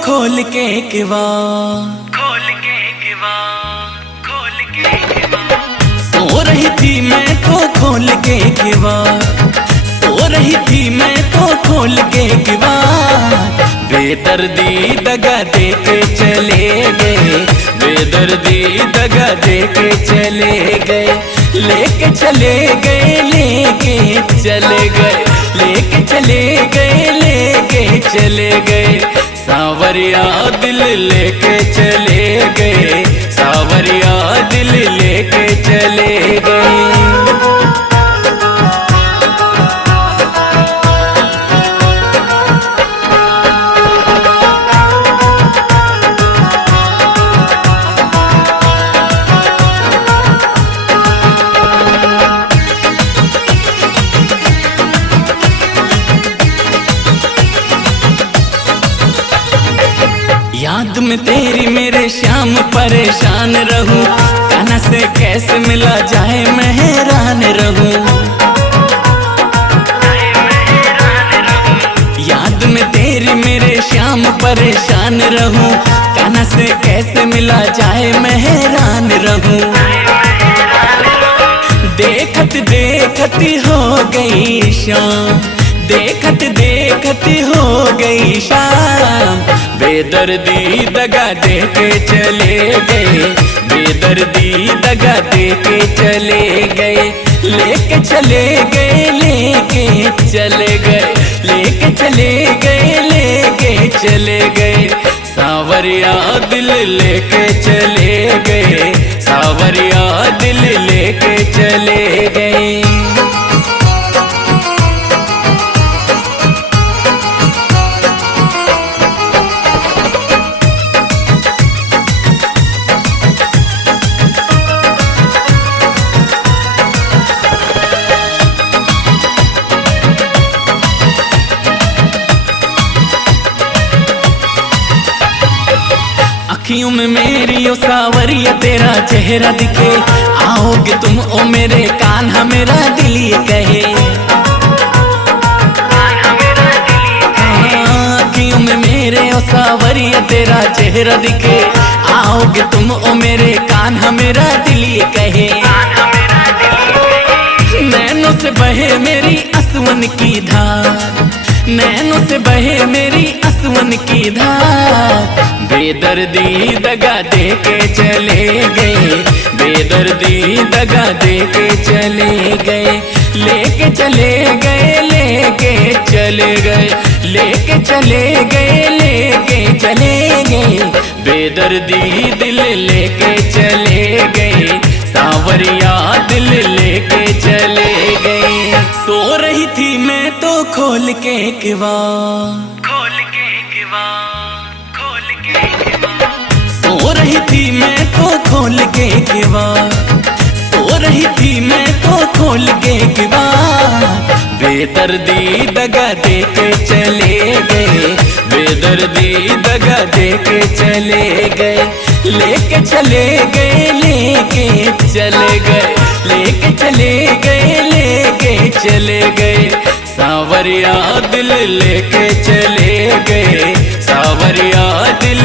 खोल के किवाड़, सो रही थी मैं तो खोल के किवाड़, सो रही थी मैं तो खोल के किवाड़। बेदर्दी दगा दे के चले गए, बेदर्दी दगा दे के चले गए, लेके चले गए, लेके चले गए, लेके चले गए, लेके चले गए। सावरिया दिल लेके चले गए, सावरिया दिल लेके चले गए। याद में तेरी मेरे श्याम परेशान रहूं, कान्हा से कैसे मिला जाए मैं हैरान रहूं। याद में तेरी मेरे श्याम परेशान रहूं, कान्हा से कैसे मिला जाए मैं हैरान रहूं। देखत देखत हो गई शाम, देखत देखत हो गई शाम। बेदर्दी दगा दे के चले गए, बेदर्दी दगा दे के चले गए, लेके चले गए, लेके चले गए, लेके चले गए, लेके चले गए। सावरिया दिल लेके चले गए, सावरिया दिल लेके चले गए। अखियों में मेरी ओ सावरिया तेरा चेहरा दिखे, आओगे तुम ओ मेरे कान्हा मेरा दिल ये कहे। अखियों में मेरे ओ सावरिया तेरा चेहरा दिखे, आओगे तुम ओ मेरे कान्हा मेरा दिल ये कहे। नैनों से बहे मेरी असवन की धार, नैनों से बहे मेरी असवन की धार। बेदर्दी दगा दे के चले गए, बेदर्दी दगा दे के चले गए, लेके चले गए, लेके चले गए, लेके चले गए, लेके चले गए। बेदर्दी दिल लेके चले गए, सावरिया दिल लेके चले गए। सो रही थी मैं तो खोल के किवाड़, सो रही थी मैं तो खोल के किवाड़, सो रही थी मैं तो खोल के किवाड़। बेदर्दी दगा दे के चले गए, बेदर्दी दगा दे के चले गए, लेके चले गए, लेके चले गए, लेके चले गए, लेके चले गए। सावरिया दिल लेके चले गए, सावरिया दिल